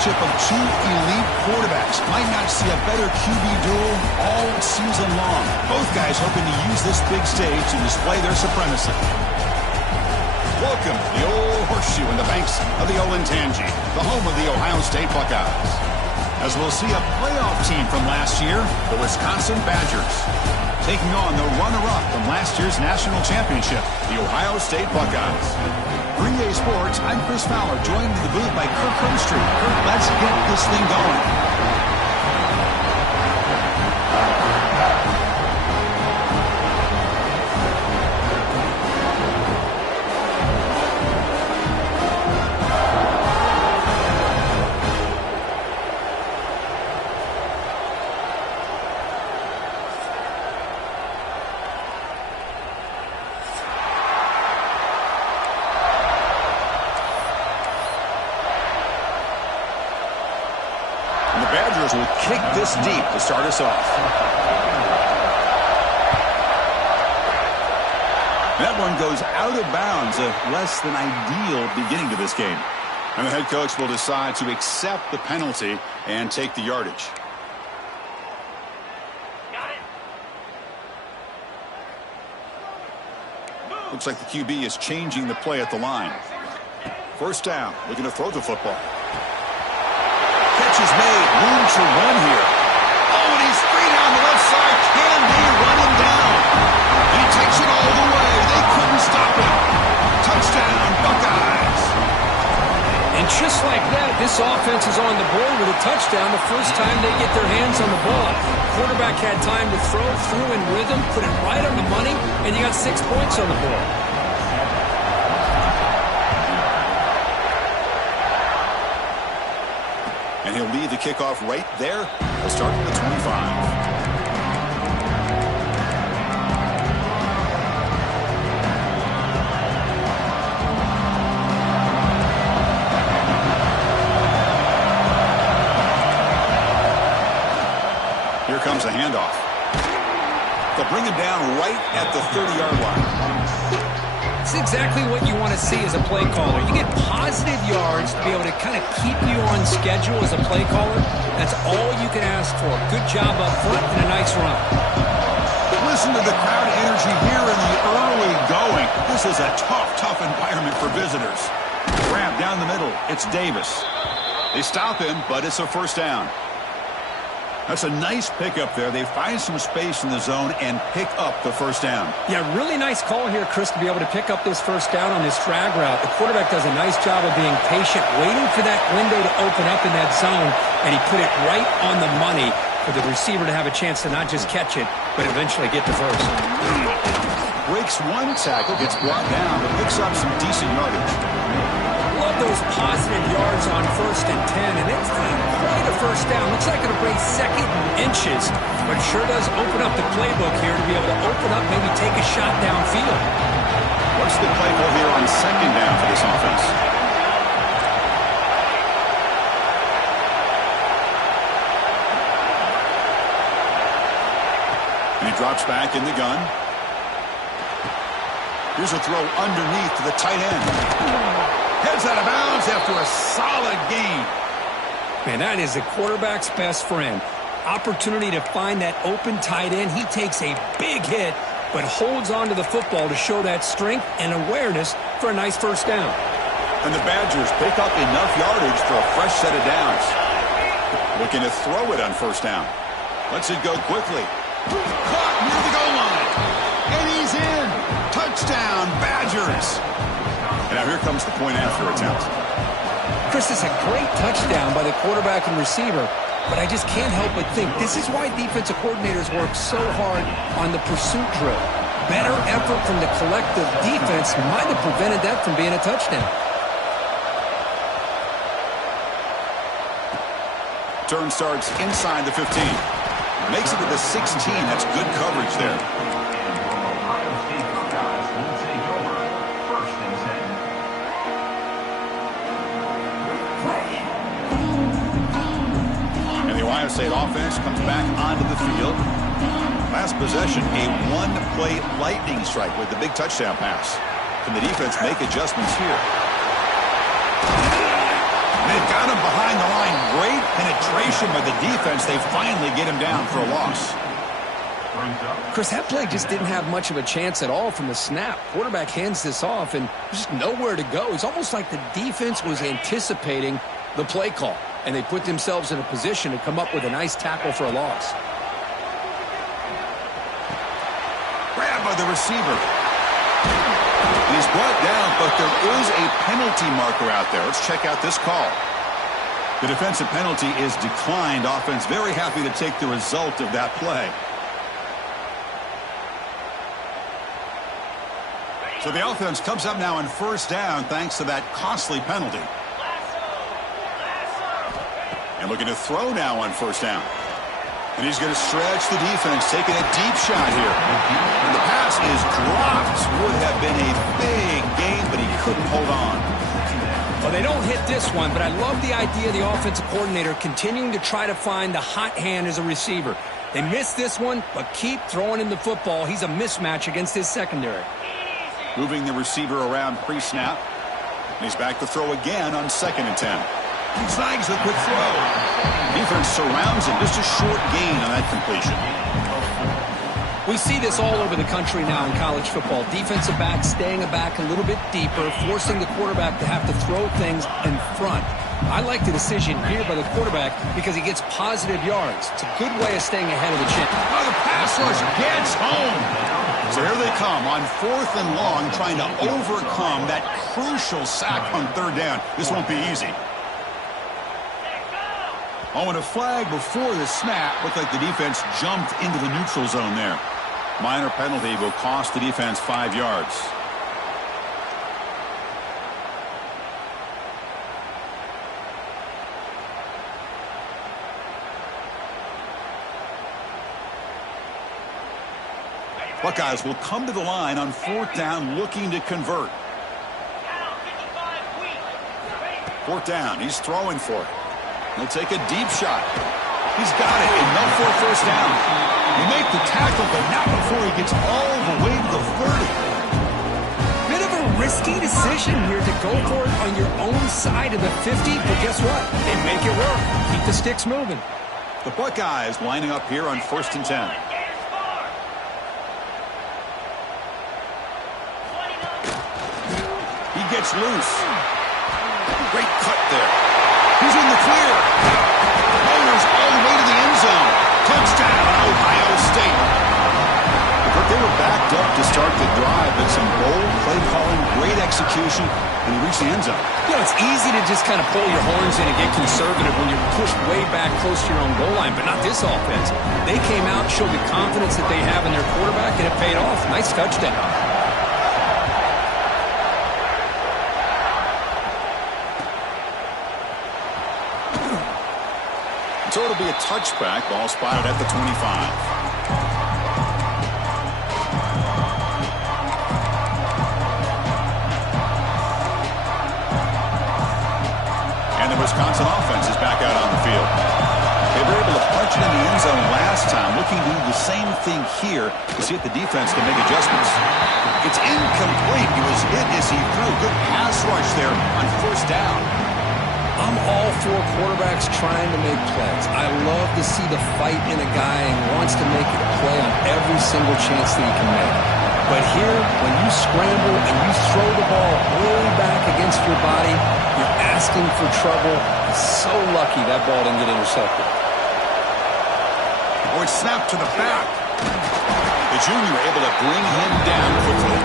matchup of two elite quarterbacks. Might not see a better QB duel all season long. Both guys hoping to use this big stage to display their supremacy. Welcome to the old horseshoe in the banks of the Olentangy, the home of the Ohio State Buckeyes. As we'll see a playoff team from last year, the Wisconsin Badgers, taking on the runner-up from last year's national championship, the Ohio State Buckeyes. For EA Sports, I'm Chris Fowler, joined in the booth by Kirk Herbstreit. Kirk, let's get this thing going. Will kick this deep to start us off. That one goes out of bounds, a less than ideal beginning to this game. And the head coach will decide to accept the penalty and take the yardage. Looks like the QB is changing the play at the line. First down, looking to throw the football. Catch is made, room to run here. Oh, and he's free down the left side. Can they run him down? He takes it all the way. They couldn't stop him. Touchdown, Buckeyes. And just like that, this offense is on the board with a touchdown the first time they get their hands on the ball. Quarterback had time to throw, threw in rhythm, put it right on the money, and you got 6 points on the board. And he'll lead the kickoff right there. We'll start at the 25. Here comes a handoff. They'll bring him down right at the 30-yard line. It's exactly what you want to see as a play caller. You get positive yards to be able to kind of keep you on schedule as a play caller. That's all you can ask for. Good job up front and a nice run. Listen to the crowd energy here in the early going. This is a tough environment for visitors. Grab down the middle. It's Davis. They stop him, but it's a first down. That's a nice pickup there. They find some space in the zone and pick up the first down. Yeah, really nice call here, Chris, to be able to pick up this first down on this drag route. The quarterback does a nice job of being patient, waiting for that window to open up in that zone, and he put it right on the money for the receiver to have a chance to not just catch it, but eventually get the first. Breaks one tackle, gets brought down, but picks up some decent yardage. Love those positive yards on 1st and 10, and it's quite a first down. Looks like it'll bring second and inches, but it sure does open up the playbook here to be able to open up, maybe take a shot downfield. What's the play call here on second down for this offense? And he drops back in the gun. Here's a throw underneath to the tight end. Heads out of bounds after a solid gain. Man, that is the quarterback's best friend. Opportunity to find that open tight end. He takes a big hit, but holds on to the football to show that strength and awareness for a nice first down. And the Badgers pick up enough yardage for a fresh set of downs. Looking to throw it on first down. Lets it go quickly. Caught near the goal line. And he's in. Touchdown, Badgers. And now here comes the point after attempt. Chris, it's a great touchdown by the quarterback and receiver, but I just can't help but think this is why defensive coordinators work so hard on the pursuit drill. Better effort from the collective defense might have prevented that from being a touchdown. Turn starts inside the 15. Makes it to the 16. That's good coverage there. Ohio State offense comes back onto the field. Last possession, a one-play lightning strike with the big touchdown pass. Can the defense make adjustments here? They've got him behind the line pressure by the defense. They finally get him down for a loss. Chris, that play just didn't have much of a chance at all from the snap. Quarterback hands this off, and there's just nowhere to go. It's almost like the defense was anticipating the play call, and they put themselves in a position to come up with a nice tackle for a loss. Grabbed by the receiver. And he's brought down, but there is a penalty marker out there. Let's check out this call. The defensive penalty is declined. Offense very happy to take the result of that play. So the offense comes up now on first down thanks to that costly penalty. And looking to throw now on first down. And he's going to stretch the defense, taking a deep shot here. And the pass is dropped. Would have been a big game, but he couldn't hold on. Well, they don't hit this one, but I love the idea of the offensive coordinator continuing to try to find the hot hand as a receiver. They missed this one, but keep throwing him the football. He's a mismatch against his secondary. Moving the receiver around pre-snap. And he's back to throw again on 2nd and 10. He snags the quick throw. Defense surrounds him. Just a short gain on that completion. We see this all over the country now in college football. Defensive backs staying back a little bit deeper, forcing the quarterback to have to throw things in front. I like the decision here by the quarterback because he gets positive yards. It's a good way of staying ahead of the chain. Oh, the pass rush gets home. So here they come on 4th and long, trying to overcome that crucial sack on 3rd down. This won't be easy. Oh, and a flag before the snap. Looked like the defense jumped into the neutral zone there. Minor penalty will cost the defense 5 yards. Buckeyes will come to the line on 4th down, looking to convert. 4th down, he's throwing for it. He'll take a deep shot. He's got it, enough for a first down. He make the tackle, but not before he gets all the way to the 30. Bit of a risky decision here to go for it on your own side of the 50, but guess what? They make it work. Keep the sticks moving. The Buckeyes lining up here on 1st and 10. He gets loose. Great cut there. He's in the clear. Motors all the way to the end zone. Touchdown, Ohio State. But they were backed up to start the drive, but some bold play calling, great execution, and he reached the end zone. You know, it's easy to just kind of pull your horns in and get conservative when you're pushed way back close to your own goal line, but not this offense. They came out, showed the confidence that they have in their quarterback, and it paid off. Nice touchdown. So it'll be a touchback. Ball spotted at the 25. And the Wisconsin offense is back out on the field. They were able to punch it in the end zone last time, looking to do the same thing here to see if the defense can make adjustments. It's incomplete. He was hit as he threw. Good pass rush there on 1st down. I'm all for quarterbacks trying to make plays. I love to see the fight in a guy and wants to make a play on every single chance that he can make. But here, when you scramble and you throw the ball way back against your body, you're asking for trouble. He's so lucky that ball didn't get intercepted. Oh, it's snapped to the back. The junior able to bring him down quickly.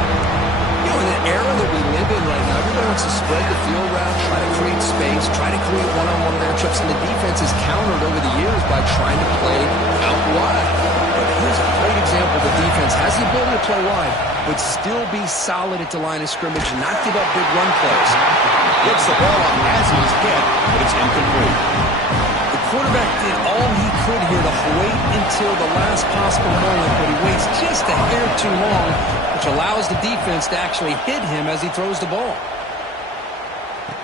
You know, in the era that we live in right now, everybody wants to spread the field around, try to create space, try to create one-on-one matchups, and the defense is countered over the years by trying to play out wide. But here's a great example. The defense has the ability to play wide, but still be solid at the line of scrimmage and not give up big run plays. Gets the ball up as he's hit, but it's incomplete. The quarterback did all he could here to wait until the last possible moment, but he waits just a hair too long, which allows the defense to actually hit him as he throws the ball.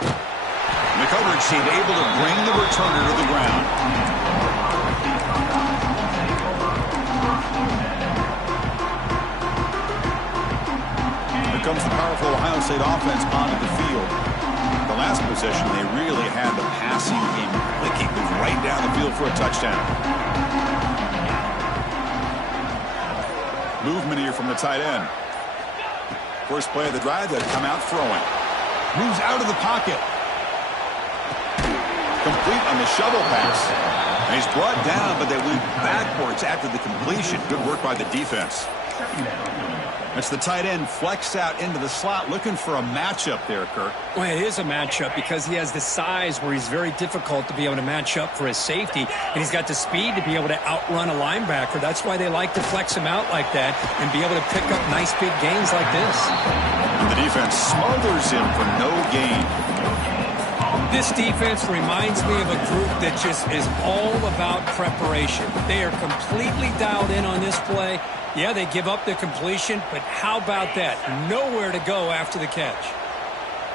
The coverage team able to bring the returner to the ground. Here comes the powerful Ohio State offense onto the field. The last possession, they really had the passing game clicking. It was right down down the field for a touchdown. Movement here from the tight end. First play of the drive, they'll come out throwing. Moves out of the pocket. Complete on the shovel pass. And he's brought down, but they went backwards after the completion. Good work by the defense. That's the tight end flexed out into the slot, looking for a matchup there, Kirk. Well, it is a matchup because he has the size where he's very difficult to be able to match up for his safety, and he's got the speed to be able to outrun a linebacker. That's why they like to flex him out like that and be able to pick up nice big gains like this. And the defense smothers him for no gain. This defense reminds me of a group that just is all about preparation. They are completely dialed in on this play. Yeah, they give up the completion, but how about that? Nowhere to go after the catch.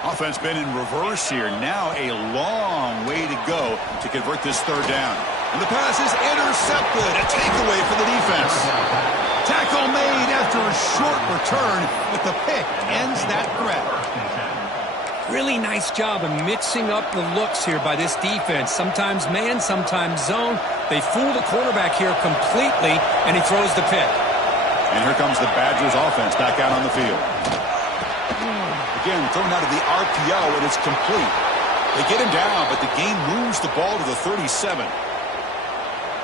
Offense been in reverse here. Now a long way to go to convert this third down. And the pass is intercepted. A takeaway for the defense. Tackle made after a short return, but the pick ends that threat. Really nice job of mixing up the looks here by this defense. Sometimes man, sometimes zone. They fool the quarterback here completely, and he throws the pick. And here comes the Badgers offense back out on the field. Again, thrown out of the RPO, and it's complete. They get him down, but the game moves the ball to the 37.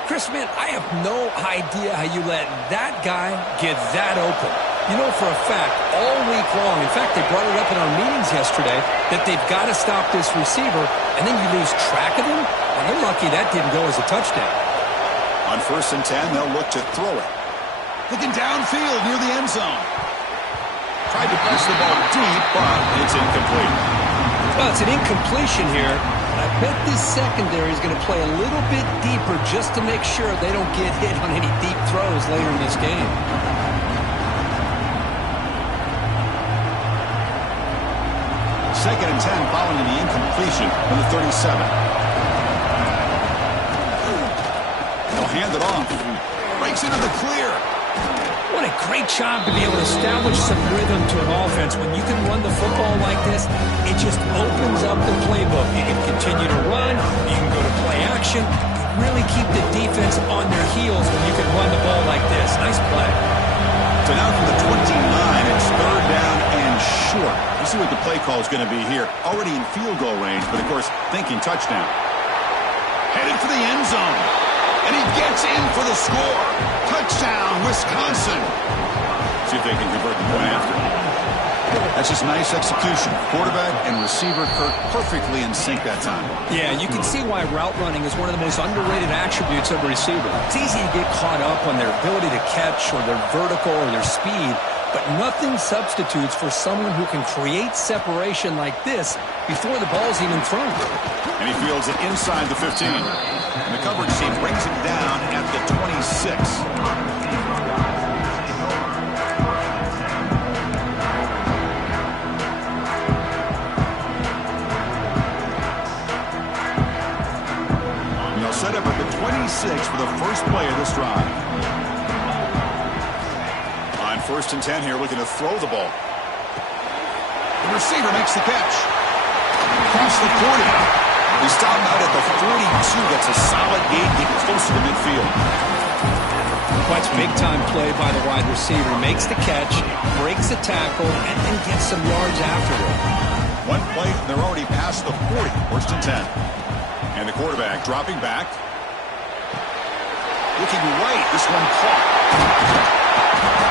Chris, man, I have no idea how you let that guy get that open. You know for a fact, all week long, in fact, they brought it up in our meetings yesterday, that they've got to stop this receiver, and then you lose track of him? Well, they're lucky that didn't go as a touchdown. On 1st and 10, they'll look to throw it. Looking downfield near the end zone. Tried to press the ball deep, but it's incomplete. Well, it's an incompletion here. I bet this secondary is going to play a little bit deeper just to make sure they don't get hit on any deep throws later in this game. Second and 10 following the incompletion from the 37. They'll hand it off. Breaks into the clear. What a great job to be able to establish some rhythm to an offense. When you can run the football like this, it just opens up the playbook. You can continue to run. You can go to play action. Really keep the defense on their heels when you can run the ball like this. Nice play. So now from the 29, it's third down and short. Let's see what the play call is going to be here. Already in field goal range, but of course, thinking touchdown. Headed for the end zone. And he gets in for the score. Touchdown, Wisconsin. See if they can convert the point after. That's just nice execution. Quarterback and receiver, Kirk, perfectly in sync that time. Yeah, you can see why route running is one of the most underrated attributes of a receiver. It's easy to get caught up on their ability to catch or their vertical or their speed, but nothing substitutes for someone who can create separation like this before the ball's even thrown. And he fields it inside the 15. And the coverage team brings him down at the 26. And they'll set up at the 26 for the first play of this drive. On 1st and 10 here, looking to throw the ball. The receiver makes the catch. Across the 40. They stop him out at the 42. That's a solid gain, getting closer to midfield. Watch big-time play by the wide receiver. Makes the catch, breaks a tackle, and then gets some yards afterward. One play, they're already past the 40. 1st and 10. And the quarterback dropping back. Looking right. This one caught.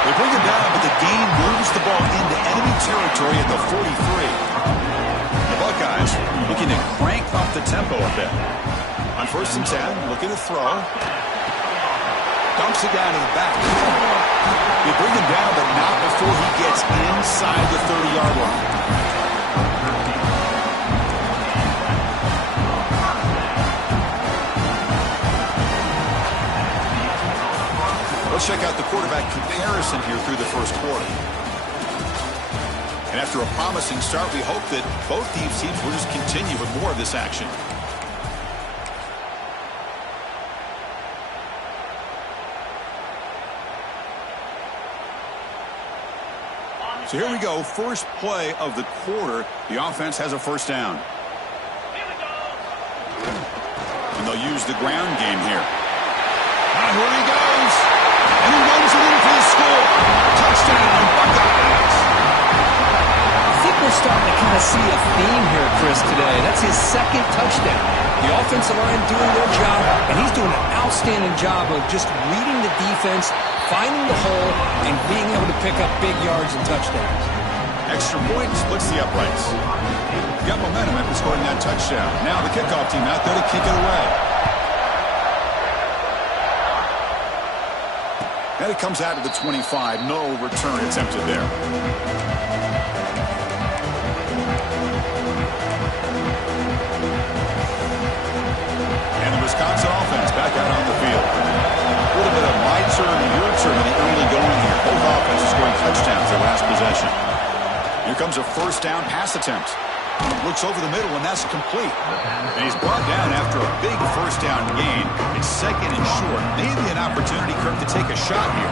They bring him down, but the gain moves the ball into enemy territory at the 43. The Buckeyes looking to crank up the tempo a bit. On 1st and 10, looking to throw. Dumps it down to the back. They bring him down, but not before he gets inside the 30-yard line. Let's check out the quarterback comparison here through the first quarter. And after a promising start, we hope that both these teams will just continue with more of this action. So here we go, first play of the quarter. The offense has a first down. And they'll use the ground game here. Now here he goes. And he runs it in for the score. Touchdown, Buckeyes. I think we're starting to kind of see a theme here, Chris, today. That's his second touchdown. The offensive line doing their job, and he's doing an outstanding job of just reading the defense, finding the hole, and being able to pick up big yards and touchdowns. Extra point splits the uprights. Got momentum after scoring that touchdown. Now the kickoff team out there to kick it away. And it comes out of the 25. No return attempted there. And the Wisconsin offense back out on the field. A little bit of my turn, your turn in the early going here. Both offenses scoring touchdowns their last possession. Here comes a first down pass attempt. Looks over the middle, and that's complete. And he's brought down after a big first down gain. It's second and short. Maybe an opportunity, Kirk, to take a shot here.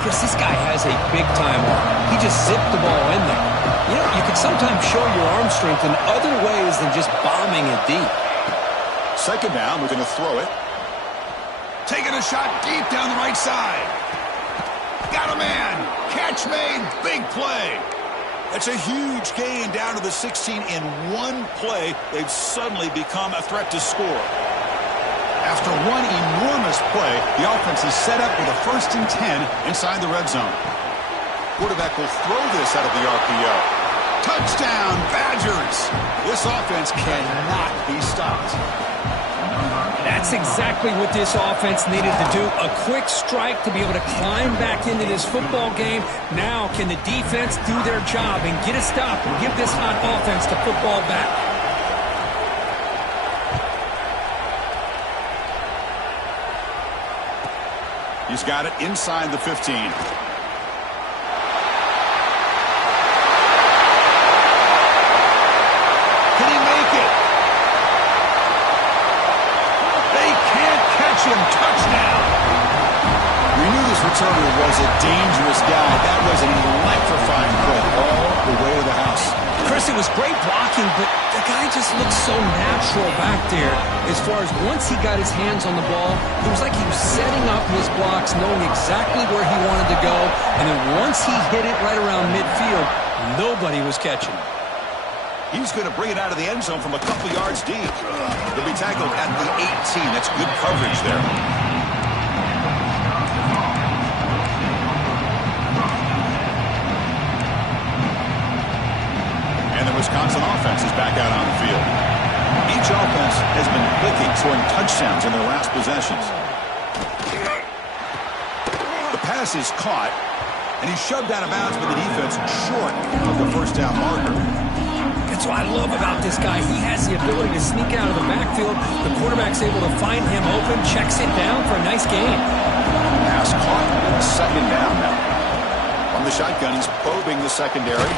Chris, this guy has a big-time arm. He just zipped the ball in there. You know, you can sometimes show your arm strength in other ways than just bombing it deep. Second down, we're going to throw it. Taking a shot deep down the right side. Got a man. Catch made. Big play. That's a huge gain down to the 16 in one play. They've suddenly become a threat to score. After one enormous play, the offense is set up with a 1st and 10 inside the red zone. Quarterback will throw this out of the RPO. Touchdown, Badgers! This offense cannot be stopped. That's exactly what this offense needed to do. A quick strike to be able to climb back into this football game. Now can the defense do their job and get a stop and give this hot offense the football back? He's got it inside the 15. Touchdown. We knew this returner was a dangerous guy. That was an electrifying play all the way to the house. Chris, it was great blocking, but the guy just looked so natural back there. As far as once he got his hands on the ball, it was like he was setting up his blocks, knowing exactly where he wanted to go. And then once he hit it right around midfield, nobody was catching it. He's going to bring it out of the end zone from a couple yards deep. He'll be tackled at the 18. That's good coverage there. And the Wisconsin offense is back out on the field. Each offense has been clicking, scoring touchdowns in their last possessions. The pass is caught, and he's shoved out of bounds by the defense short of the first down marker. That's what I love about this guy. He has the ability to sneak out of the backfield. The quarterback's able to find him open, checks it down for a nice gain. Pass caught, second down now. From the shotgun, he's probing the secondary.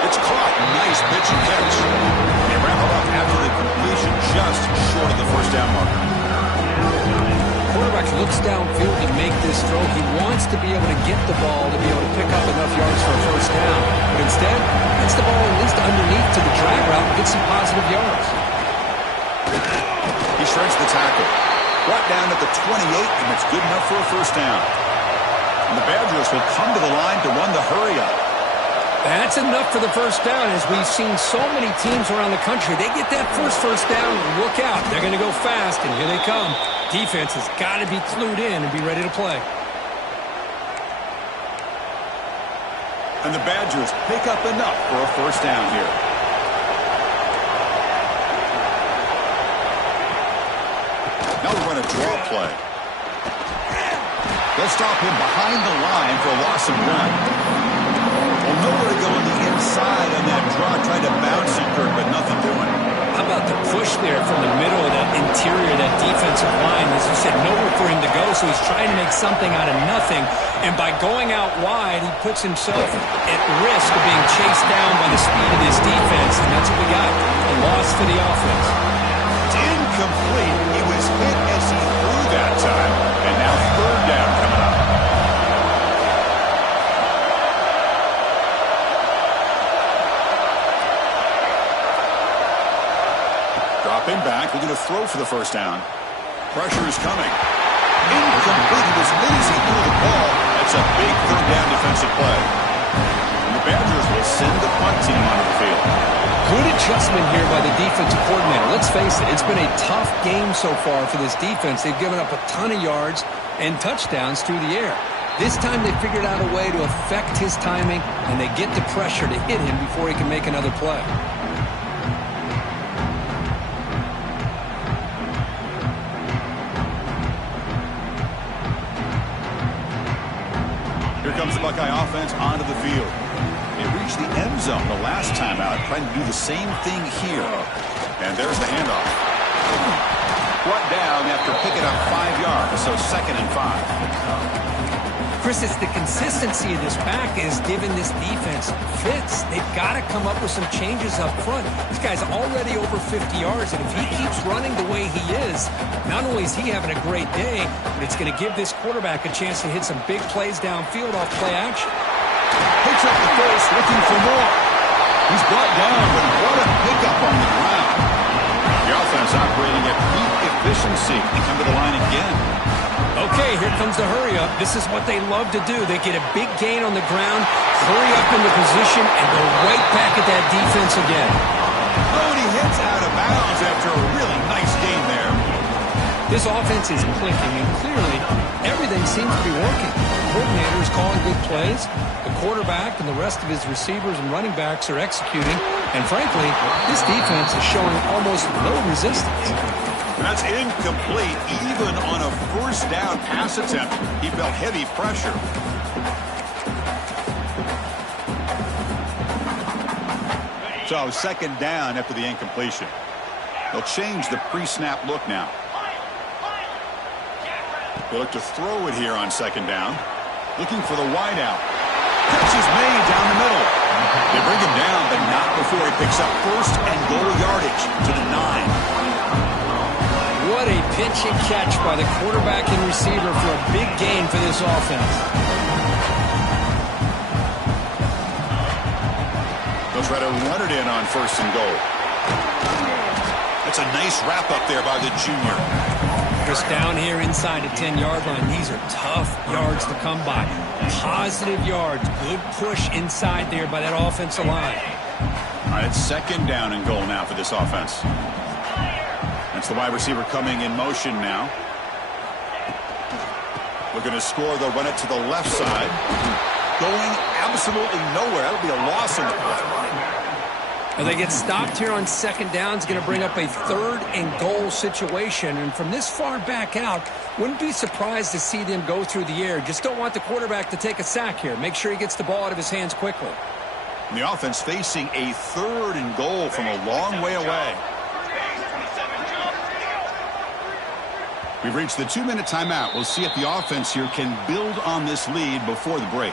It's caught. Nice pitch and catch. They wrap it up after the completion, just short of the first down marker. Quarterback looks downfield to make this throw. He wants to be able to get the ball to be able to pick up enough yards for a first down. But instead, gets the ball at least underneath to the drag route and gets some positive yards. He shreds the tackle. Brought down at the 28, and it's good enough for a first down. And the Badgers will come to the line to run the hurry up. That's enough for the first down. As we've seen so many teams around the country, they get that first down, look out. They're going to go fast, and here they come. Defense has got to be clued in and be ready to play. And the Badgers pick up enough for a first down here. Now we run a draw play. They'll stop him behind the line for a loss of one. Well, nowhere to go on the inside on that draw. Tried to bounce it, Kirk, but nothing doing. How about the push there from the middle of that interior, that defensive line? As you said, nowhere for him to go, so he's trying to make something out of nothing. And by going out wide, he puts himself at risk of being chased down by the speed of this defense, and that's what we got. A loss for the offense. It's incomplete. He was hit as he threw that time, and now third down coming up. Dropping back. quarterback looking to throw for the first down. Pressure is coming. Incomplete. He was lazy through the ball. That's a big third down defensive play. And the Badgers will send the punt team onto the field. Good adjustment here by the defensive coordinator. Let's face it, it's been a tough game so far for this defense. They've given up a ton of yards and touchdowns through the air. This time they figured out a way to affect his timing, and they get the pressure to hit him before he can make another play. Here comes the Buckeye offense onto the field. They reached the end zone the last time out, trying to do the same thing here. And there's the handoff. Brought down after picking up 5 yards, so 2nd and 5. Chris, it's the consistency of this back is giving this defense fits. They've got to come up with some changes up front. This guy's already over 50 yards, and if he keeps running the way he is, not only is he having a great day, but it's going to give this quarterback a chance to hit some big plays downfield off play action. Picks up the face, looking for more. He's brought down, but what a pickup on the ground. The offense operating at peak efficiency. They come to the line again. Okay, here comes the hurry up. This is what they love to do. They get a big gain on the ground, hurry up into position, and go right back at that defense again. Oh, and he hits out of bounds after a really nice gain there. This offense is clicking, and clearly everything seems to be working. The coordinator is calling good plays. The quarterback and the rest of his receivers and running backs are executing. And frankly, this defense is showing almost no resistance. That's incomplete, even on a first down pass attempt. He felt heavy pressure. So 2nd down after the incompletion. They'll change the pre-snap look now. They look to throw it here on 2nd down. Looking for the wide out. Catch is made down the middle. They bring him down, but not before he picks up 1st and goal yardage to the 9. What a pitch and catch by the quarterback and receiver for a big gain for this offense. They'll try to run it in on 1st and goal. That's a nice wrap up there by the junior. Just down here inside the 10-yard line. These are tough yards to come by. Positive yards. Good push inside there by that offensive line. All right, it's 2nd down and goal now for this offense. That's the wide receiver coming in motion now. Looking to score. They'll run it to the left side. Going absolutely nowhere. That'll be a loss on the play. Well, they get stopped here on 2nd down. It's going to bring up a 3rd and goal situation. And from this far back out, wouldn't be surprised to see them go through the air. Just don't want the quarterback to take a sack here. Make sure he gets the ball out of his hands quickly. And the offense facing a 3rd and goal from a long way away. We've reached the 2-minute timeout. We'll see if the offense here can build on this lead before the break.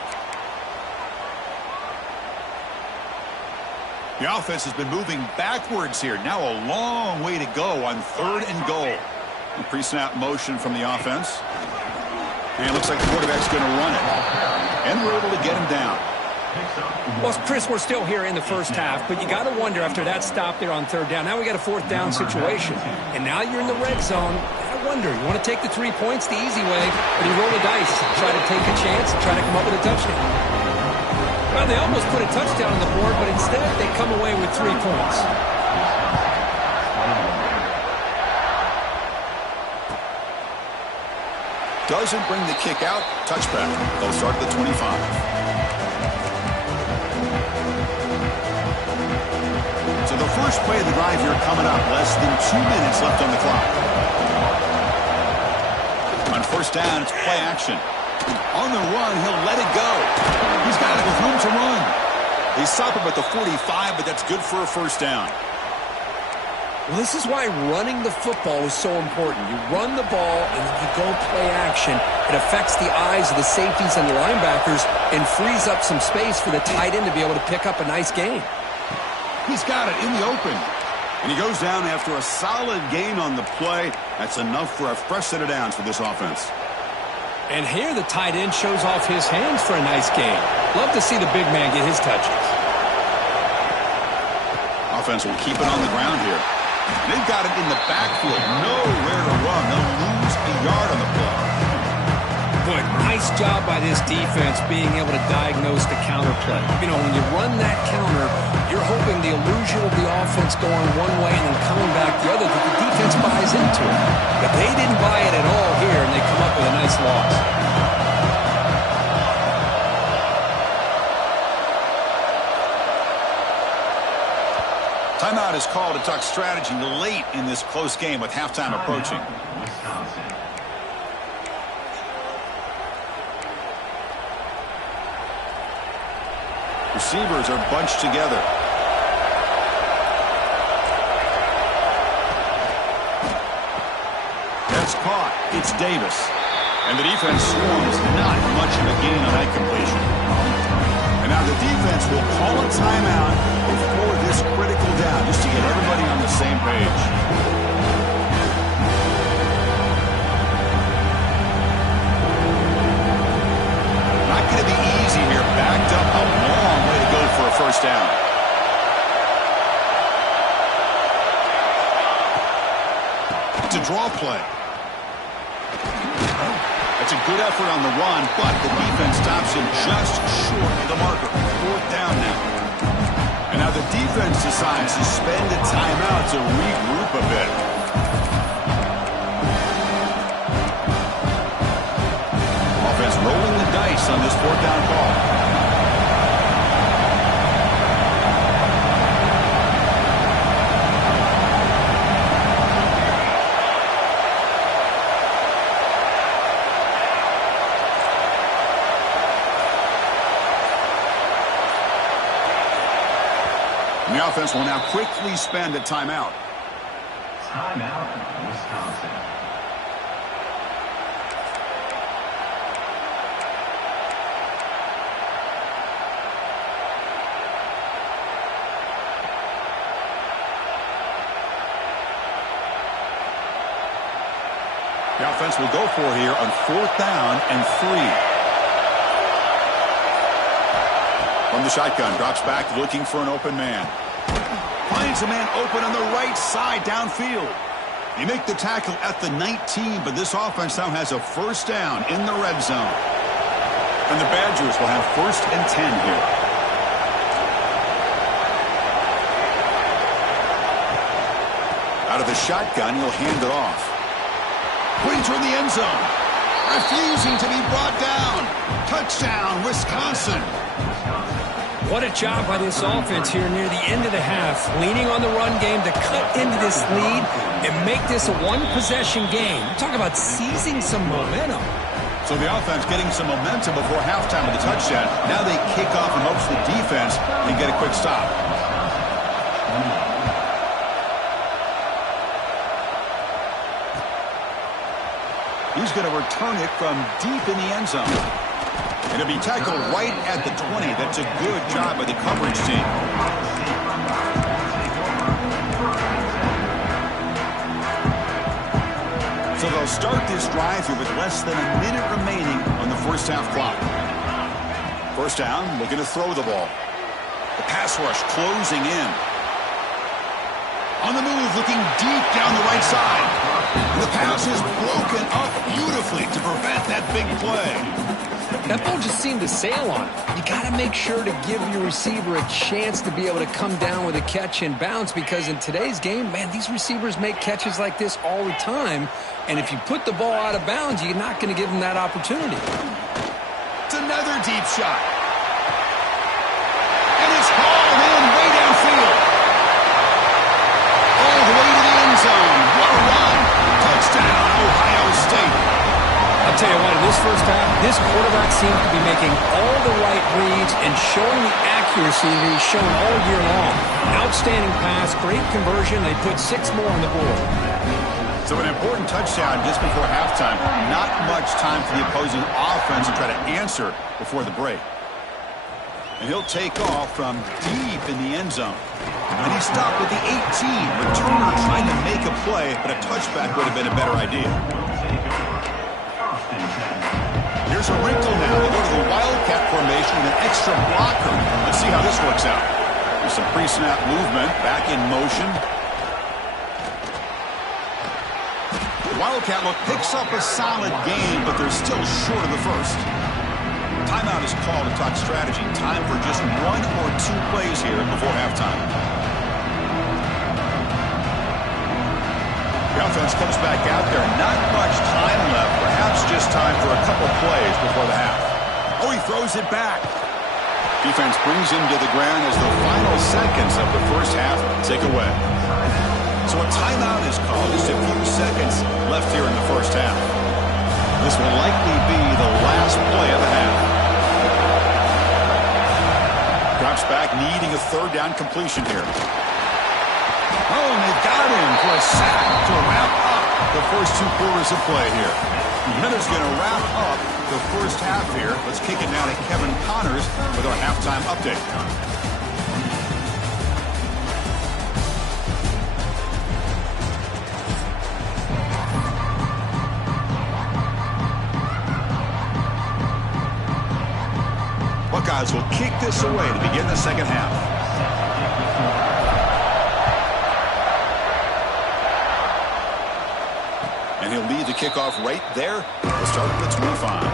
The offense has been moving backwards here. Now a long way to go on 3rd and goal. The pre-snap motion from the offense. And it looks like the quarterback's going to run it. And we're able to get him down. Well, Chris, we're still here in the first half, but you got to wonder after that stop there on 3rd down. Now we got a 4th down situation. And now you're in the red zone. I wonder, you want to take the 3 points the easy way, or do you roll the dice, try to take a chance, and try to come up with a touchdown? Well, they almost put a touchdown on the board, but instead they come away with 3 points. Doesn't bring the kick out. Touchback. They'll start at the 25. So the first play of the drive here coming up. Less than 2 minutes left on the clock. On 1st down, it's play action. On the run, he'll let it go. He's got it with room to run. They stop him at the 45, but that's good for a 1st down. Well, this is why running the football is so important. You run the ball, and then you go play action. It affects the eyes of the safeties and the linebackers and frees up some space for the tight end to be able to pick up a nice gain. He's got it in the open. And he goes down after a solid gain on the play. That's enough for a fresh set of downs for this offense. And here the tight end shows off his hands for a nice gain. Love to see the big man get his touches. Offense will keep it on the ground here. They've got it in the backfield. Nowhere to run. They'll lose a yard on the play. But nice job by this defense being able to diagnose the counter play. You know, when you run that counter, you're hoping the illusion of the offense going one way and then coming back the other, that the defense buys into it. But they didn't buy it at all here, and they come up with a nice loss. Timeout is called to talk strategy late in this close game with halftime approaching. Receivers are bunched together. That's caught. It's Davis. And the defense swarms not much of a gain on that completion. And now the defense will call a timeout before this critical down, just to get everybody on the same page. Not going to be easy here. Backed up a long way to go for a first down. It's a draw play. That's a good effort on the run, but the defense stops him just short of the marker. Fourth down now. And now the defense decides to spend a timeout to regroup a bit. Offense rolling the dice on this fourth down call. The offense will now quickly spend a timeout. Timeout, Wisconsin. The offense will go for here on fourth down and 3. From the shotgun, drops back looking for an open man. Finds a man open on the right side downfield. They make the tackle at the 19, but this offense now has a first down in the red zone. And the Badgers will have first and 10 here. Out of the shotgun, he'll hand it off. Putting toward the end zone. Refusing to be brought down. Touchdown, Wisconsin. What a job by this offense here near the end of the half, leaning on the run game to cut into this lead and make this a one-possession game. You talk about seizing some momentum. So the offense getting some momentum before halftime with a touchdown. Now they kick off and hopes the defense can get a quick stop. He's going to return it from deep in the end zone. And it'll be tackled right at the 20. That's a good job by the coverage team. So they'll start this drive here with less than a minute remaining on the first half clock. First down, looking to throw the ball. The pass rush closing in. On the move, looking deep down the right side. And the pass is broken up beautifully to prevent that big play. That ball just seemed to sail on it. You got to make sure to give your receiver a chance to be able to come down with a catch and bounce, because in today's game, man, these receivers make catches like this all the time. And if you put the ball out of bounds, you're not going to give them that opportunity. It's another deep shot. And it's hauled in way downfield. All the way to the end zone. What a run. Touchdown, Ohio State. I'll tell you what, in this first half, this quarterback seems to be making all the right reads and showing the accuracy that he's shown all year long. Outstanding pass, great conversion. They put 6 more on the board. So an important touchdown just before halftime. Not much time for the opposing offense to try to answer before the break. And he'll take off from deep in the end zone. And he stopped at the 18. Returner trying to make a play, but a touchback would have been a better idea. Here's a wrinkle now. They go to the Wildcat formation with an extra blocker. Let's see how this works out. There's some pre-snap movement. Back in motion. Wildcat look picks up a solid game, but they're still short of the first. Timeout is called to talk strategy. Time for just 1 or 2 plays here before halftime. The offense comes back out there. Not much time left. Perhaps just time for a couple plays before the half. Oh, he throws it back. Defense brings him to the ground as the final seconds of the first half tick away. So a timeout is called. Just a few seconds left here in the first half. This will likely be the last play of the half. Drops back, needing a third down completion here. Oh, and they've got him for a sack to wrap up the first 2 quarters of play here. Miller's going to wrap up the first half here. Let's kick it now to Kevin Connors with our halftime update. Buckeyes will kick this away to begin the second half. And he'll lead the kickoff right there. We'll start at the 25.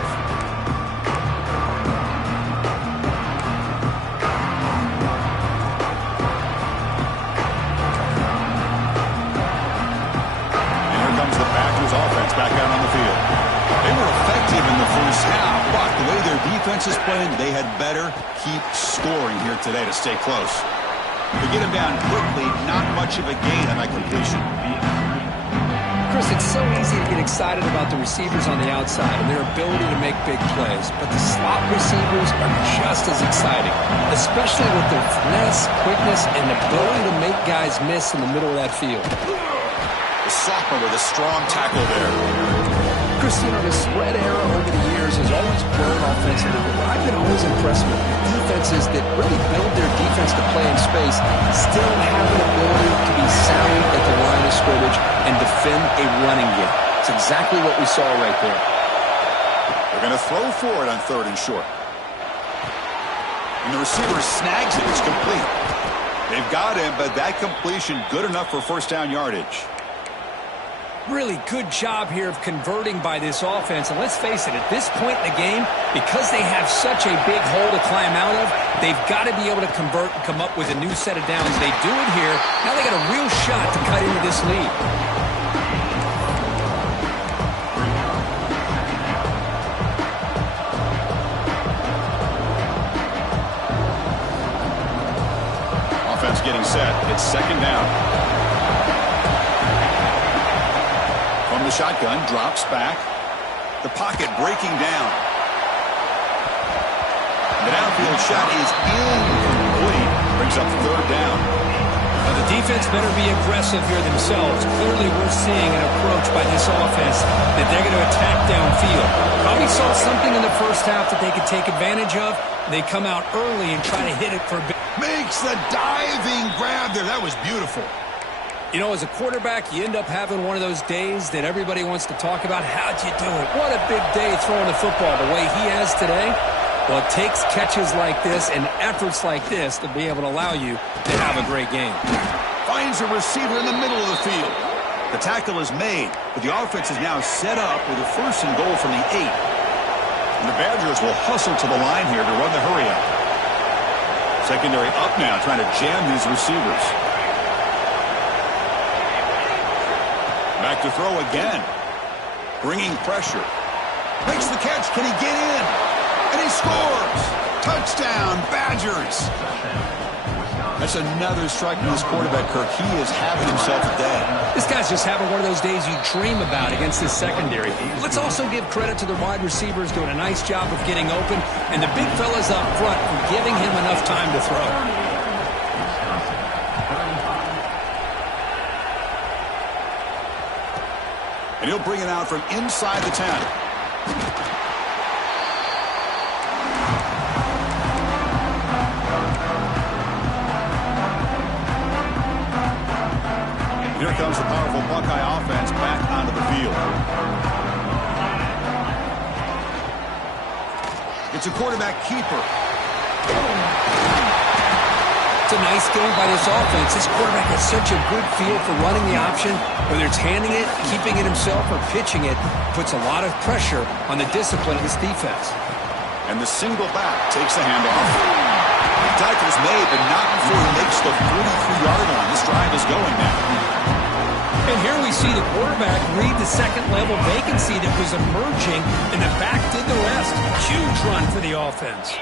And here comes the Packers offense back out on the field. They were effective in the first half, but the way their defense is playing, they had better keep scoring here today to stay close. They get him down quickly, not much of a gain on that completion. Chris, it's so easy to get excited about the receivers on the outside and their ability to make big plays, but the slot receivers are just as exciting, especially with their finesse, quickness, and ability to make guys miss in the middle of that field. The sophomore with a strong tackle there. Chris, you know, the spread era over the years has always grown offensively, but what I've been always impressed with defenses that really build their defense to play in space still have an ability to be sound at the line of scrimmage and defend a running game. It's exactly what we saw right there. They're going to throw for it on 3rd and short. And the receiver snags it. It's complete. They've got him, but that completion good enough for first down yardage. Really good job here of converting by this offense. And let's face it, at this point in the game, because they have such a big hole to climb out of, they've got to be able to convert and come up with a new set of downs. They do it here. Now they got a real shot to cut into this lead. Offense getting set. It's 2nd down. From the shotgun, drops back. The pocket breaking down. The downfield shot is incomplete. Brings up 3rd down. Now the defense better be aggressive here themselves. Clearly we're seeing an approach by this offense that they're going to attack downfield. Probably saw something in the first half that they could take advantage of. They come out early and try to hit it for a bit. Makes the diving grab there. That was beautiful. You know, as a quarterback, you end up having one of those days that everybody wants to talk about. How'd you do it? What a big day throwing the football the way he has today. Well, it takes catches like this and efforts like this to be able to allow you to have a great game. Finds a receiver in the middle of the field. The tackle is made, but the offense is now set up with a 1st and goal from the 8. And the Badgers will hustle to the line here to run the hurry up. Secondary up now, trying to jam these receivers. Back to throw again. Bringing pressure. Makes the catch. Can he get in? And he scores. Touchdown, Badgers. That's another strike from this quarterback, Kirk. He is having himself a day. This guy's just having one of those days you dream about against this secondary. Let's also give credit to the wide receivers doing a nice job of getting open, and the big fellas up front for giving him enough time to throw. And he'll bring it out from inside the 10. Here comes the powerful Buckeye offense back onto the field. It's a quarterback keeper. To a nice game by this offense. This quarterback has such a good feel for running the option. Whether it's handing it, keeping it himself, or pitching it, puts a lot of pressure on the discipline of this defense. And the single back takes the handoff. Tackle's made, but not before he makes the 43-yard line. This drive is going now. And here we see the quarterback read the second-level vacancy that was emerging, and the back did the rest. Huge run for the offense.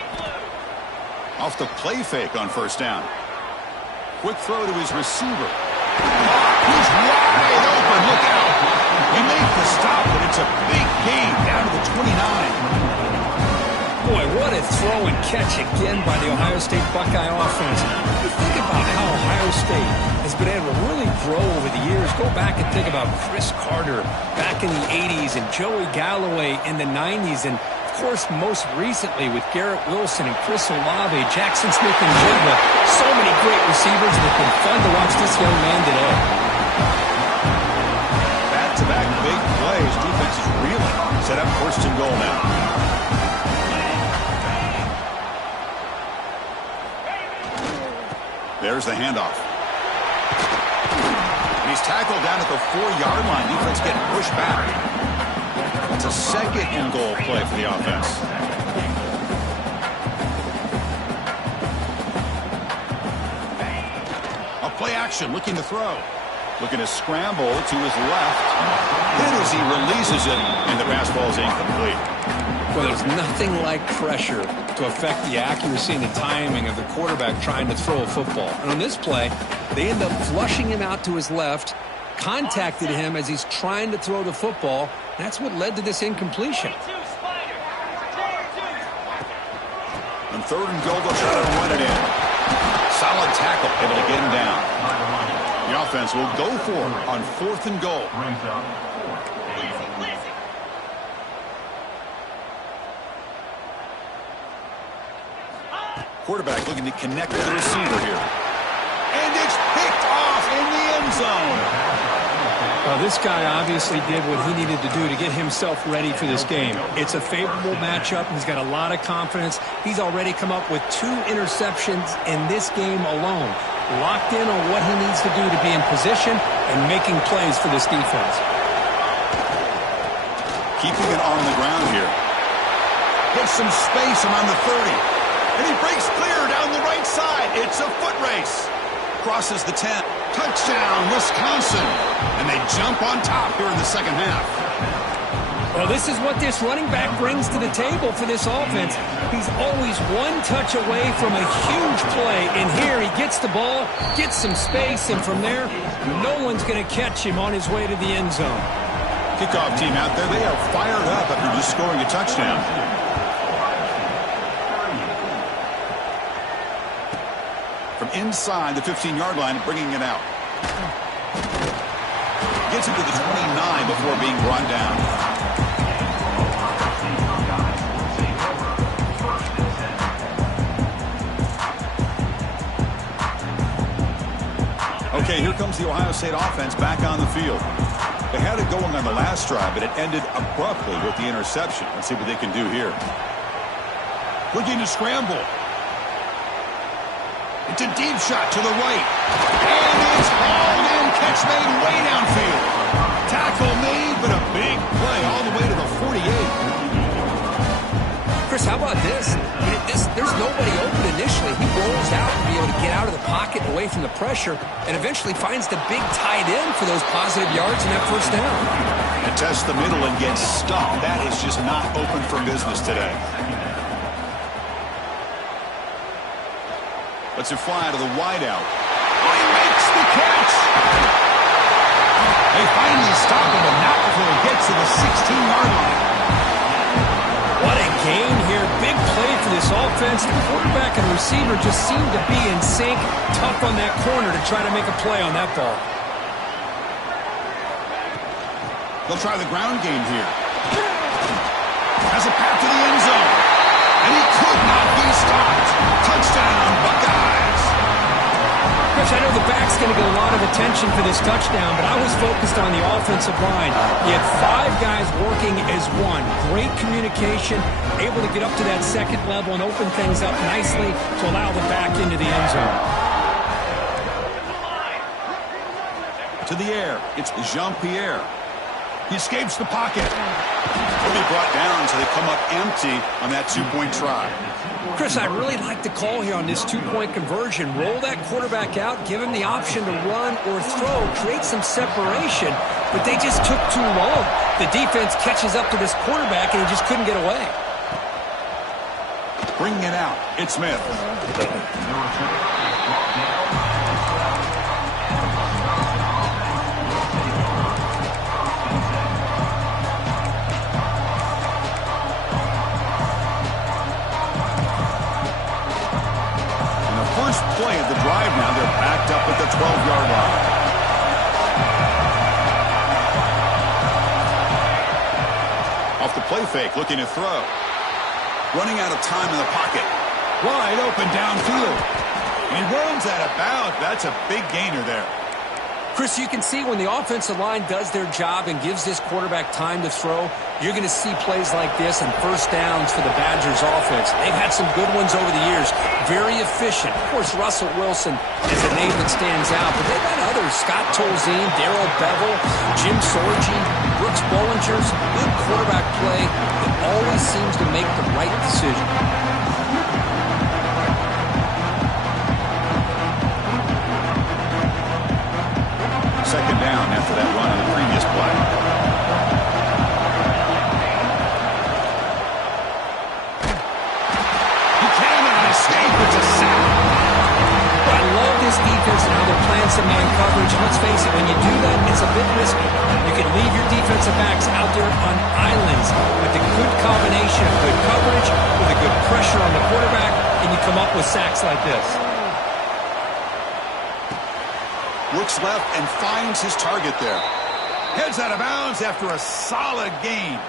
Off the play fake on first down. Quick throw to his receiver. He's wide open. Look out. He made the stop, but it's a big gain down to the 29. Boy, what a throw and catch again by the Ohio State Buckeye offense. You think about how Ohio State has been able to really grow over the years. Go back and think about Chris Carter back in the 80s and Joey Galloway in the 90s. And, of course, most recently with Garrett Wilson and Chris Olave, Jackson Smith and Jigba. So many great receivers, and it's been fun to watch this young man today. Back-to-back big plays. Defense is reeling. Set up first and goal now. There's the handoff. And he's tackled down at the 4-yard line. Defense getting pushed back. It's a second and goal play for the offense. A play action, looking to throw. Looking to scramble to his left. Then as he releases it, and the pass ball is incomplete. Well, there's nothing like pressure to affect the accuracy and the timing of the quarterback trying to throw a football. And on this play, they end up flushing him out to his left, contacted him as he's trying to throw the football. That's what led to this incompletion. On third and goal, they'll try to run it in. Solid tackle, able to get him down. The offense will go for it on fourth and goal. Quarterback looking to connect with the receiver here. And it's picked off in the end zone. Well, this guy obviously did what he needed to do to get himself ready for this game. It's a favorable matchup. He's got a lot of confidence. He's already come up with 2 interceptions in this game alone. Locked in on what he needs to do to be in position and making plays for this defense. Keeping it on the ground here. Gets some space around the 30. And he breaks clear down the right side. It's a foot race. Crosses the 10. Touchdown, Wisconsin. And they jump on top here in the second half. Well, this is what this running back brings to the table for this offense. He's always one touch away from a huge play. And here he gets the ball, gets some space, and from there, no one's going to catch him on his way to the end zone. Kickoff team out there, they are fired up after just scoring a touchdown. From inside the 15-yard line, bringing it out. Gets it to the 29 before being brought down. Okay, here comes the Ohio State offense back on the field. They had it going on the last drive, but it ended abruptly with the interception. Let's see what they can do here. Looking to scramble. It's a deep shot to the right. And it's hauled in. Catch made way downfield. Tackle made, but a big play all the way to the 48. Chris, how about this? There's nobody open initially. He rolls out to be able to get out of the pocket away from the pressure and eventually finds the big tight end for those positive yards and that first down. And test the middle and get stuck. That is just not open for business today. Let's it fly to the wideout. Oh, he makes the catch! They finally stop him, but not before he gets to the 16-yard line. What a game here. Big play for this offense. The quarterback and receiver just seem to be in sync. Tough on that corner to try to make a play on that ball. They'll try the ground game here. Has a path to the end zone. And he could not be stopped. Touchdown, Buckeyes. Chris, I know the back's going to get a lot of attention for this touchdown, but I was focused on the offensive line. You had 5 guys working as one. Great communication, able to get up to that second level and open things up nicely to allow the back into the end zone. To the air. It's Jean-Pierre. He escapes the pocket. He'll be brought down so they come up empty on that two-point try. Chris, I really like the call here on this two-point conversion. Roll that quarterback out, give him the option to run or throw, create some separation, but they just took too long. The defense catches up to this quarterback, and he just couldn't get away. Bringing it out, it's Smith. Play of the drive now. They're backed up at the 12-yard line. Off the play fake, looking to throw. Running out of time in the pocket. Wide open downfield. He runs out of bounds. That's a big gainer there. Chris, you can see when the offensive line does their job and gives this quarterback time to throw, you're going to see plays like this and first downs for the Badgers offense. They've had some good ones over the years. Very efficient. Of course, Russell Wilson is a name that stands out, but they've had others. Scott Tolzien, Darrell Bevel, Jim Sorgi, Brooks Bollinger's. Good quarterback play that always seems to make the right decision. Second down after that run on the previous play. He came and escaped. It's a sack. I love this defense and how they're playing some man coverage. Let's face it, when you do that, it's a bit risky. You can leave your defensive backs out there on islands, but the good combination of good coverage with a good pressure on the quarterback, and you come up with sacks like this. Looks left and finds his target there. Heads out of bounds after a solid gain.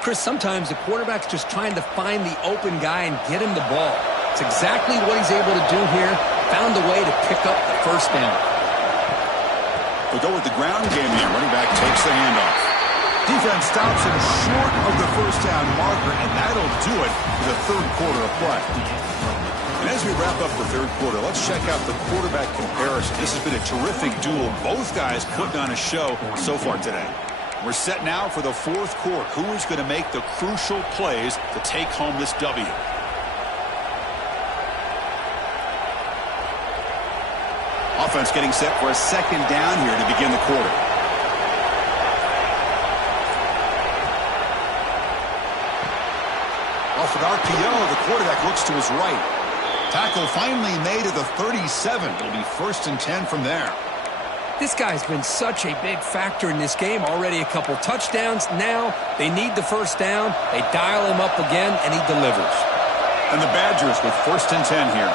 Chris, sometimes the quarterback's just trying to find the open guy and get him the ball. It's exactly what he's able to do here. Found a way to pick up the first down. They'll go with the ground game here. Running back takes the handoff. Defense stops him short of the first down marker, and that'll do it for the third quarter of play. And as we wrap up the third quarter, let's check out the quarterback comparison. This has been a terrific duel. Both guys putting on a show so far today. We're set now for the fourth quarter. Who is going to make the crucial plays to take home this W? Offense getting set for a second down here to begin the quarter. Off an RPO, the quarterback looks to his right. Tackle finally made at the 37. It'll be 1st and 10 from there. This guy's been such a big factor in this game. Already a couple touchdowns. Now they need the first down. They dial him up again, and he delivers. And the Badgers with 1st and 10 here.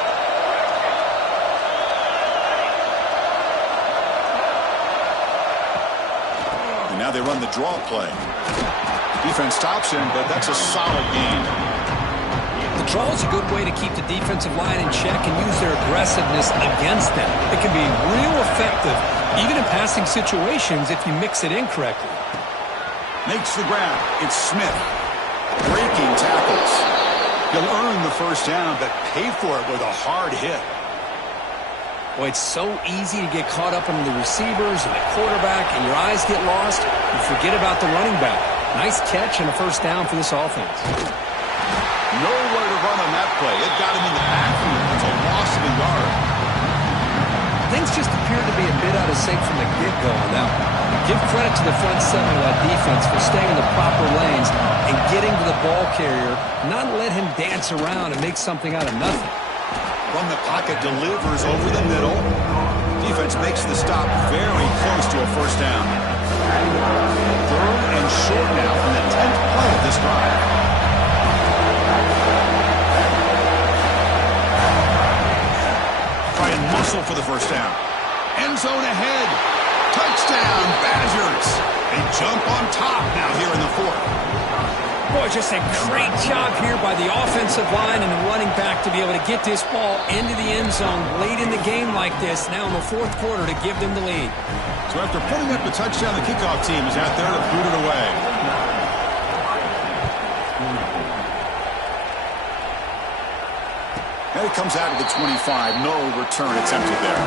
And now they run the draw play. Defense stops him, but that's a solid gain. The draw is a good way to keep the defensive line in check and use their aggressiveness against them. It can be real effective, even in passing situations, if you mix it in correctly. Makes the grab. It's Smith. Breaking tackles. He'll earn the first down, but pay for it with a hard hit. Boy, it's so easy to get caught up in the receivers and the quarterback, and your eyes get lost. You forget about the running back. Nice catch and a first down for this offense. Nowhere to run on that play. It got him in the backfield. It's a loss of a yard. Things just appear to be a bit out of sync from the get-go on that one. Give credit to the front seven of that defense for staying in the proper lanes and getting to the ball carrier, not let him dance around and make something out of nothing. From the pocket, delivers over the middle. Defense makes the stop very close to a first down. 3rd and short now from the 10th play of this drive. Try and muscle for the first down. End zone ahead. Touchdown, Badgers. They jump on top now here in the 4th. Boy, just a great job here by the offensive line and the running back to be able to get this ball into the end zone late in the game like this, now in the 4th quarter, to give them the lead. So after putting up a touchdown, the kickoff team is out there to boot it away. And it comes out of the 25. No return attempted there.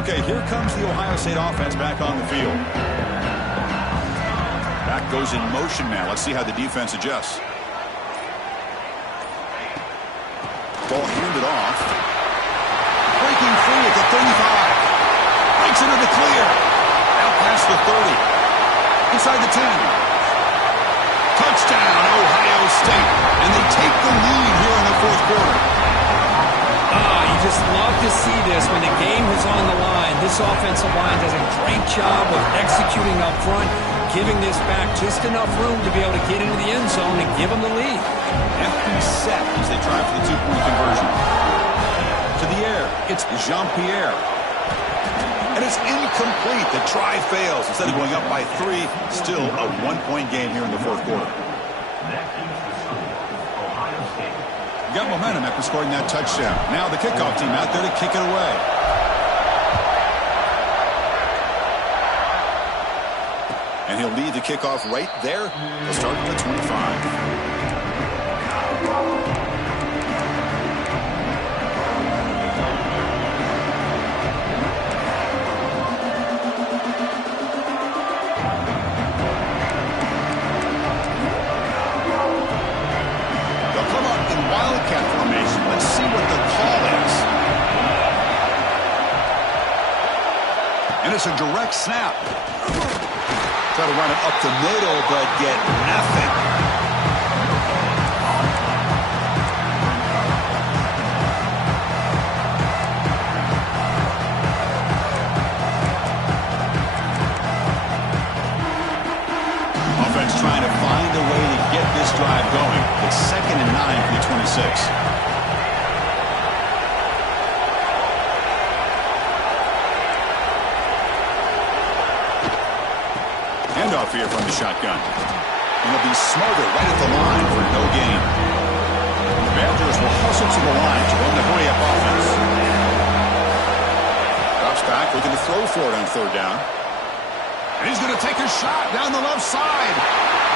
Okay, here comes the Ohio State offense back on the field. Back goes in motion now. Let's see how the defense adjusts. Ball handed off. Breaking free at the 35. Breaks into the clear. Out past the 30. Inside the 10. Touchdown, Ohio State. And they take the lead here in the fourth quarter. You just love to see this when the game is on the line. This offensive line does a great job of executing up front, giving this back just enough room to be able to get into the end zone and give them the lead. Empty set as they try for the two-point conversion. To the air, it's Jean-Pierre. And it's incomplete. The try fails. Instead of going up by 3, still a one-point game here in the fourth quarter. Got momentum after scoring that touchdown. Now the kickoff team out there to kick it away. And he'll lead the kickoff right there. He'll start at the 25. Let's see what the call is. And it's a direct snap. Try to run it up the middle, but get nothing. Offense trying to find a way to get this drive going. It's 2nd and 9 from the 26. Handoff here from the shotgun. And he'll be smothered right at the line for no gain. The Badgers will hustle to the line to run the hurry-up offense. Drops back, looking to throw for it on 3rd down. And he's going to take a shot down the left side.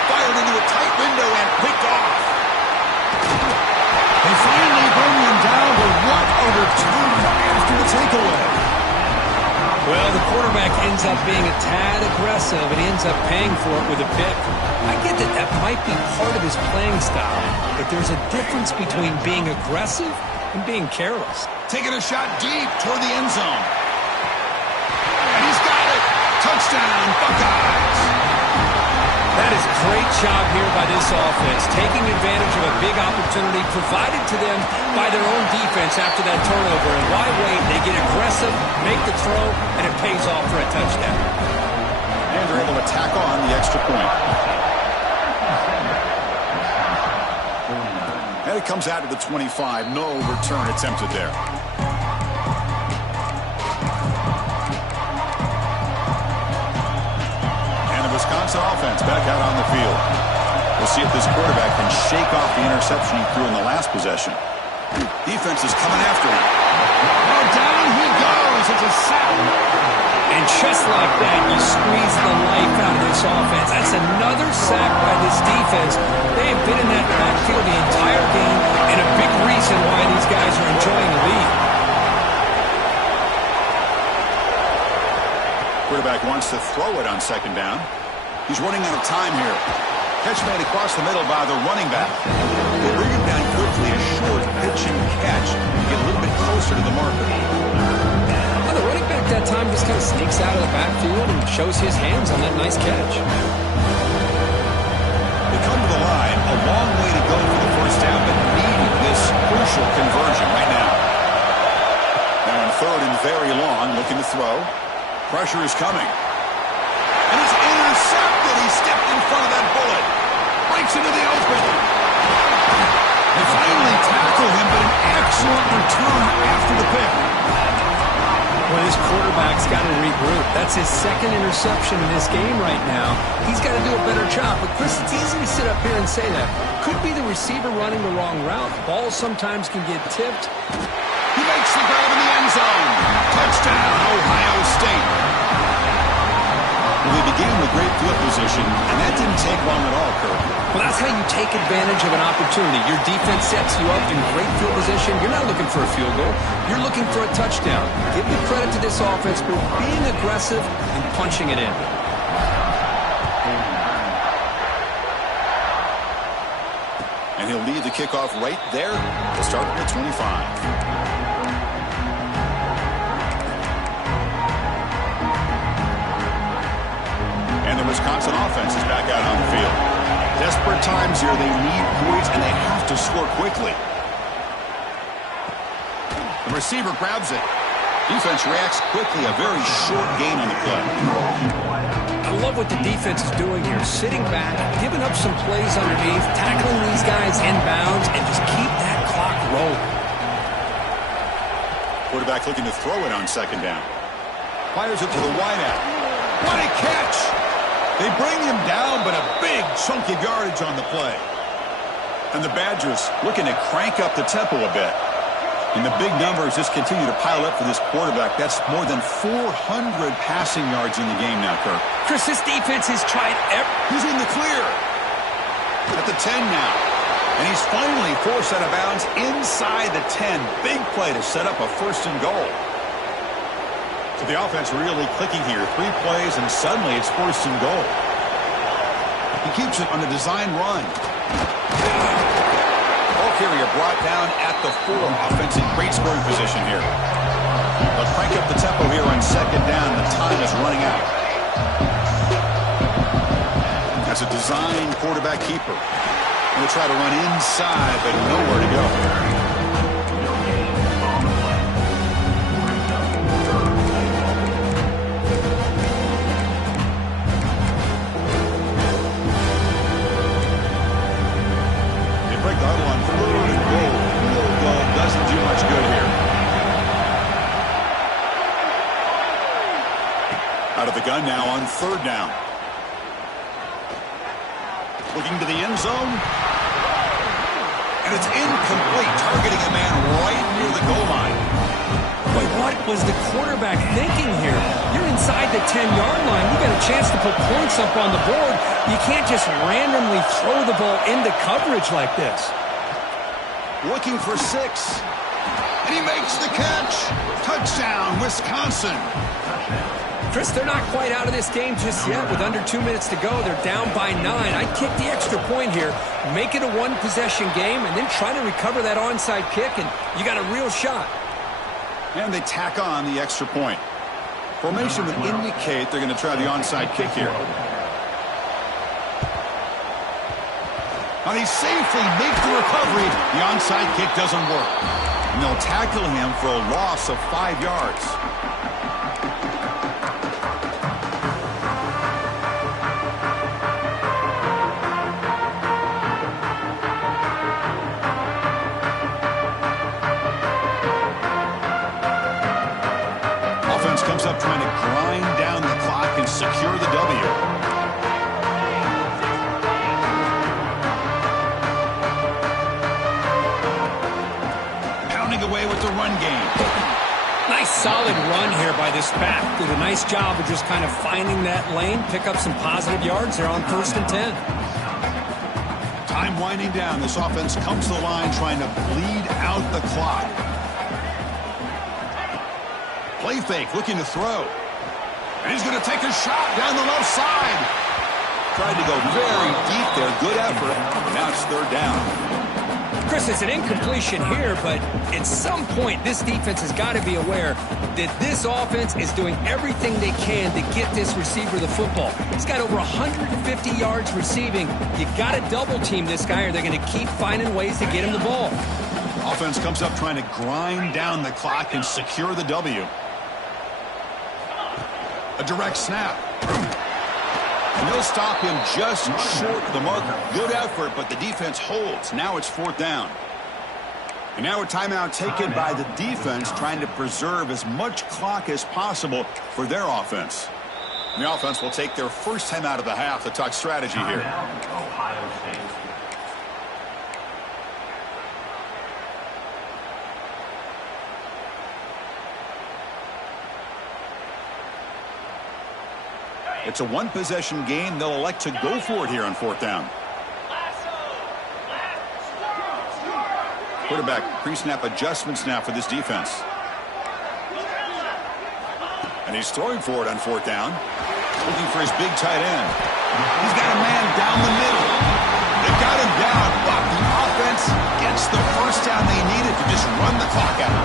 Fired into a tight window and picked off. They finally bring him down, but what a return after the takeaway. Well, the quarterback ends up being a tad aggressive, and he ends up paying for it with a pick. I get that that might be part of his playing style, but there's a difference between being aggressive and being careless. Taking a shot deep toward the end zone. And he's got it. Touchdown, Buckeyes. That is a great job here by this offense, taking advantage of a big opportunity provided to them by their own defense after that turnover. And why wait? They get aggressive, make the throw, and it pays off for a touchdown. And they're able to tack on the extra point. And it comes out to the 25. No return attempted there. Wisconsin offense back out on the field. We'll see if this quarterback can shake off the interception he threw in the last possession. Defense is coming after him. Oh, down he goes. It's a sack. And just like that, you squeeze the life out of this offense. That's another sack by this defense. They have been in that backfield the entire game, and a big reason why these guys are enjoying the lead. Quarterback wants to throw it on 2nd down. He's running out of time here. Catch made across the middle by the running back. They bring him down quickly, a short pitch and catch to get a little bit closer to the marker. Well, the running back that time just kind of sneaks out of the backfield and shows his hands on that nice catch. They come to the line, a long way to go for the first down, but need this crucial conversion right now. Now on 3rd and very long, looking to throw. Pressure is coming. And it's intercepted. He stepped in front of that bullet. Breaks into the open. They finally tackle him, but an excellent return after the pick. Well, this quarterback's got to regroup. That's his 2nd interception in this game right now. He's got to do a better job. But, Chris, it's easy to sit up here and say that. Could be the receiver running the wrong route. Balls sometimes can get tipped. He makes the grab in the end zone. Touchdown, Ohio State. Well, they began with great field position, and that didn't take long at all, Kirk. Well, that's how you take advantage of an opportunity. Your defense sets you up in great field position. You're not looking for a field goal. You're looking for a touchdown. Give the credit to this offense for being aggressive and punching it in. And he'll lead the kickoff right there to start at 25. And the Wisconsin offense is back out on the field. Desperate times here. They need points, and they have to score quickly. The receiver grabs it. Defense reacts quickly. A very short gain on the play. I love what the defense is doing here. Sitting back, giving up some plays underneath, tackling these guys inbounds, and just keep that clock rolling. Quarterback looking to throw it on second down. Fires it to the wideout. What a catch! They bring him down, but a big chunk of yardage on the play. And the Badgers looking to crank up the tempo a bit. And the big numbers just continue to pile up for this quarterback. That's more than 400 passing yards in the game now, Kirk. Chris, this defense has tried He's in the clear. At the 10 now. And he's finally forced out of bounds inside the 10. Big play to set up a first and goal. So the offense really clicking here. 3 plays, and suddenly it's first and goal. He keeps it on a design run. Ball carrier brought down at the 4. Offense in great scoring position here. They'll crank up the tempo here on second down. The time is running out. That's a design quarterback keeper. They'll try to run inside, but nowhere to go. Doesn't do much good here. Out of the gun now on third down. Looking to the end zone. And it's incomplete, targeting a man right near the goal line. But what was the quarterback thinking here? You're inside the 10-yard line. You got a chance to put points up on the board. You can't just randomly throw the ball into coverage like this. Looking for 6. And he makes the catch. Touchdown, Wisconsin. Chris, they're not quite out of this game just yet. With under 2 minutes to go, they're down by 9. I'd kick the extra point here, make it a one-possession game, and then try to recover that onside kick, and you got a real shot. And they tack on the extra point. Formation would indicate they're going to try the onside kick here. And he safely makes the recovery. The onside kick doesn't work. And they'll tackle him for a loss of 5 yards. Offense comes up trying to grind down the clock and secure the W. Away with the run game. Nice solid run here by this back. Did a nice job of just kind of finding that lane, pick up some positive yards there on first and 10. Time winding down. This offense comes to the line trying to bleed out the clock. Play fake, looking to throw. And he's going to take a shot down the left side. Tried to go very deep there. Good effort. Now it's third down. Chris, it's an incompletion here, but at some point, this defense has got to be aware that this offense is doing everything they can to get this receiver the football. He's got over 150 yards receiving. You got to double team this guy, or they're going to keep finding ways to get him the ball. Offense comes up trying to grind down the clock and secure the W. A direct snap. And they'll stop him just short of the marker. Good effort, but the defense holds. Now it's fourth down. And now a timeout taken by the defense, trying to preserve as much clock as possible for their offense. And the offense will take their first time out of the half to talk strategy here. Ohio State. It's a one-possession game. They'll elect to go for it here on 4th down. Quarterback pre-snap adjustments now for this defense. And he's throwing for it on 4th down. Looking for his big tight end. He's got a man down the middle. They've got him down, but the offense gets the first down they needed to just run the clock out.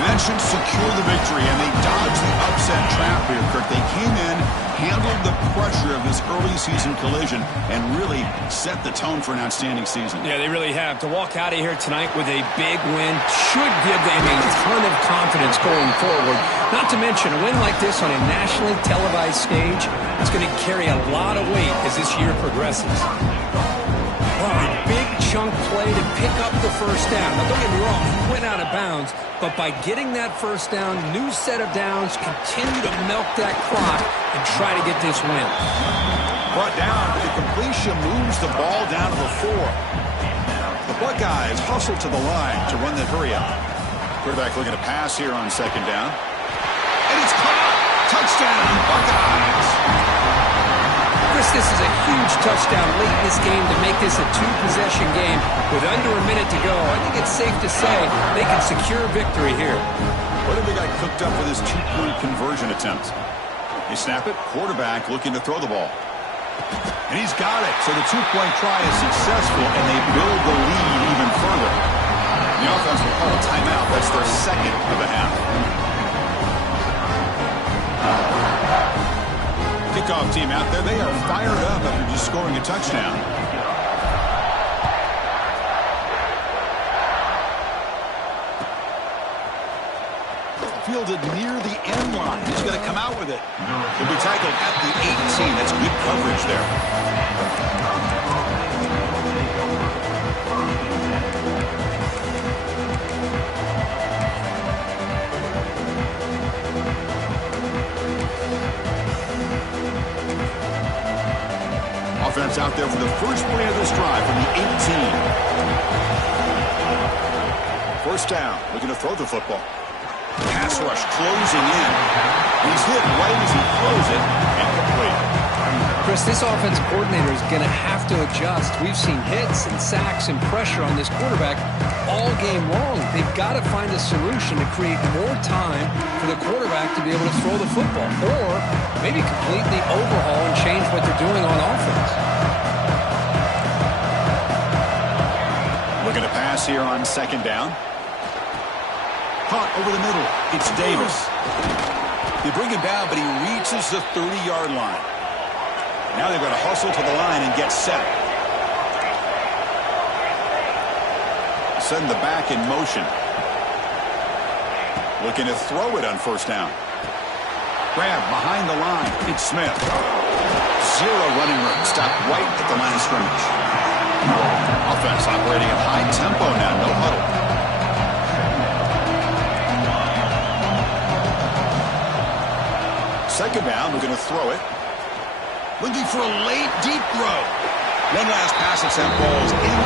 And that should secure the victory, and they dodged the upset trap here, Kirk. They came in, handled the pressure of this early season collision, and really set the tone for an outstanding season. Yeah, they really have. To walk out of here tonight with a big win should give them a ton of confidence going forward. Not to mention, a win like this on a nationally televised stage, it's going to carry a lot of weight as this year progresses. A big chunk play to pick up the first down. Now, don't get me wrong, he went out of bounds, but by getting that first down, new set of downs, continue to milk that clock and try to get this win. Brought down, but the completion moves the ball down to the 4. The Buckeyes hustle to the line to run that hurry up. Quarterback looking to pass here on 2nd down. And it's caught! Touchdown, Buckeyes! Chris, this is a huge touchdown late in this game to make this a 2-possession game. With under a minute to go, I think it's safe to say they can secure victory here. What have they got cooked up with this 2-point conversion attempt? They snap it. Quarterback looking to throw the ball. And he's got it. So the 2-point try is successful, and they build the lead even further. The offense will call a timeout. That's their second of the half. Kickoff team out there. They are fired up after just scoring a touchdown. Fielded near the end line. He's going to come out with it. He'll be tackled at the 18. That's good coverage there. Offense out there for the first play of this drive from the 18. First down. Looking to throw the football. Pass rush closing in. He's hit right as he throws it. Incomplete. Chris, this offensive coordinator is going to have to adjust. We've seen hits and sacks and pressure on this quarterback all game long. They've got to find a solution to create more time for the quarterback to be able to throw the football, or maybe completely overhaul and change what they're doing on offense. Looking to pass here on 2nd down. Caught over the middle. It's Davis. They bring him down, but he reaches the 30-yard line. Now they've got to hustle to the line and get set. Send the back in motion. Looking to throw it on 1st down. Grab behind the line. It's Smith. Zero running room. Stopped right at the line of scrimmage. Offense operating at high tempo now. No huddle. Second down, we're going to throw it. Looking for a late, deep throw. One last pass attempt, balls in.